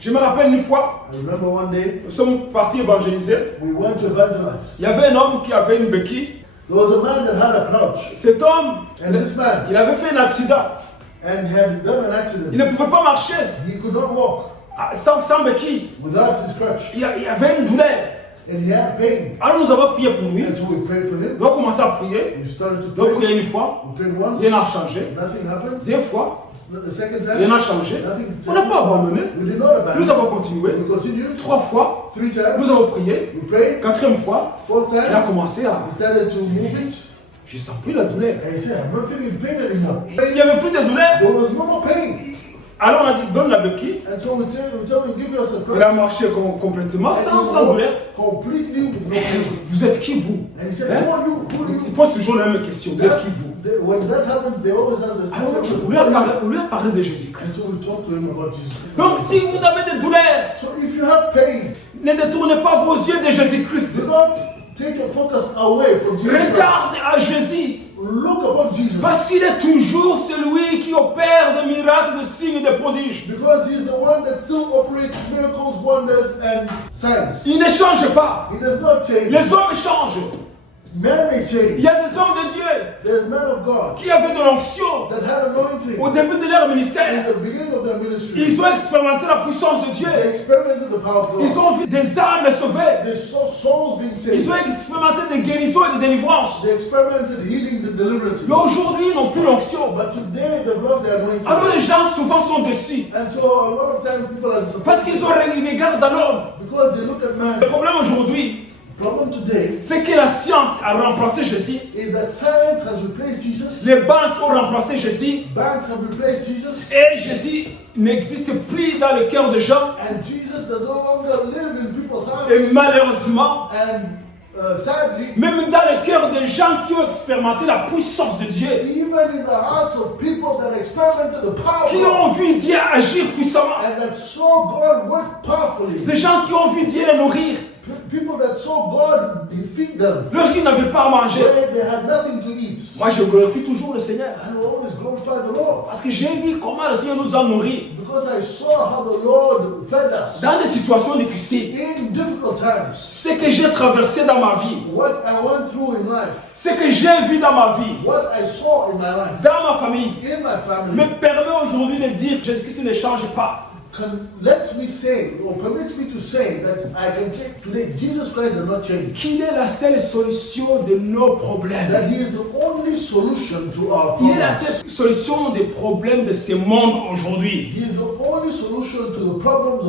Je me rappelle une fois, I remember one day nous sommes partis évangéliser. we went to evangelize. Il y avait un homme qui avait une béquille. There was a man that had a crutch, Cet homme, and this man, il avait fait un accident. and had done an Il accident. ne pouvait pas marcher He could not walk sans béquille. without his crutch, Il y avait une douleur. and he had pain. Alors nous avons prié pour lui. And so we prayed for him. Nous avons commencé à prier. We started to Nous avons pray. prié une fois. We prayed once. Rien n'a changé. Nothing happened. Deux fois. The second Rien n'a time, changé. nothing On n'a pas abandonné. We did not abandon. Nous avons continué. We continued. Trois fois. 3 times. Nous avons prié. We prayed. Quatrième fois. 4th Il a time. commencé à... We started to move it. Je ne sens plus la douleur. And he said, I'm not feeling pain anymore. Il n'y avait plus de douleur. There was no more pain. Alors on a dit, donne la béquille. And so we tell him, give us a Il a crutch. marché complètement And sans he douleur. walked completely with no pain. Vous êtes qui vous? And he said, Hein? who are you? Who are Il you? pose toujours la même question. Vous êtes That's, qui vous? when that happens, they always have the same Alors question. on lui a parlé de And Jésus-Christ. so we talk to him about Jesus. Donc si vous avez des douleurs, So if you have pain, ne détournez pas vos yeux de Jésus-Christ. do not take your focus away from Jesus Christ. Regarde à Jésus. Look upon Jesus. Parce qu'il est toujours celui qui opère des miracles, des signes et des prodiges. Because he's the one that still operates miracles, wonders, and signs. Il ne change pas. He does not change. Les hommes changent. Man may Il change. y a des hommes de Dieu There's men of God qui avaient de l'onction that had anointing au début de leur in ministère. the beginning of their ministry. Ils ont expérimenté la puissance de Dieu. They experimented the power of Ils God. ont vu des âmes sauvées. They saw souls being saved. Ils ont expérimenté des guérisons et des délivrances. They experimented healings and deliverances. Mais aujourd'hui, ils n'ont plus l'onction. But today they've lost their anointing. Alors les gens souvent sont déçus. And so a lot of times people are Parce disappointed qu'ils regardent à l'homme. because they look at man. Le problème aujourd'hui, The problem today c'est que la science a remplacé Jésus. is that science has replaced Jesus. Les banques ont remplacé Jésus. Banks have replaced Jesus. Et Jésus n'existe plus dans le cœur des gens. And Jesus does no longer live in people's Et hearts. malheureusement, And sadly, même dans le cœur des gens qui ont expérimenté la puissance de Dieu, even in the hearts of people that experimented the power qui of ont God vu Dieu agir puissamment, and that saw God work powerfully, des gens qui ont vu Dieu les nourrir people that saw God feed them lorsqu'ils n'avaient pas à manger. when they had nothing to eat. Moi, je glorifie toujours le Seigneur. And we always glorify the Lord Parce que j'ai vu comment le Seigneur nous a nourris because I saw how the Lord fed us dans des situations difficiles. in difficult times. Ce que j'ai traversé dans ma vie, What I went through in life, ce que j'ai vu dans ma vie, what I saw in my life, dans ma famille, in my family, me permet aujourd'hui de dire que Jésus-Christ ne change pas. lets me say, or permits me to say, that I can say today, Jesus Christ does not change. Qu'il est la seule solution de nos problèmes. That He is the only solution to our Il est la problems. seule solution des problèmes de ce monde aujourd'hui. He is the only solution to the problems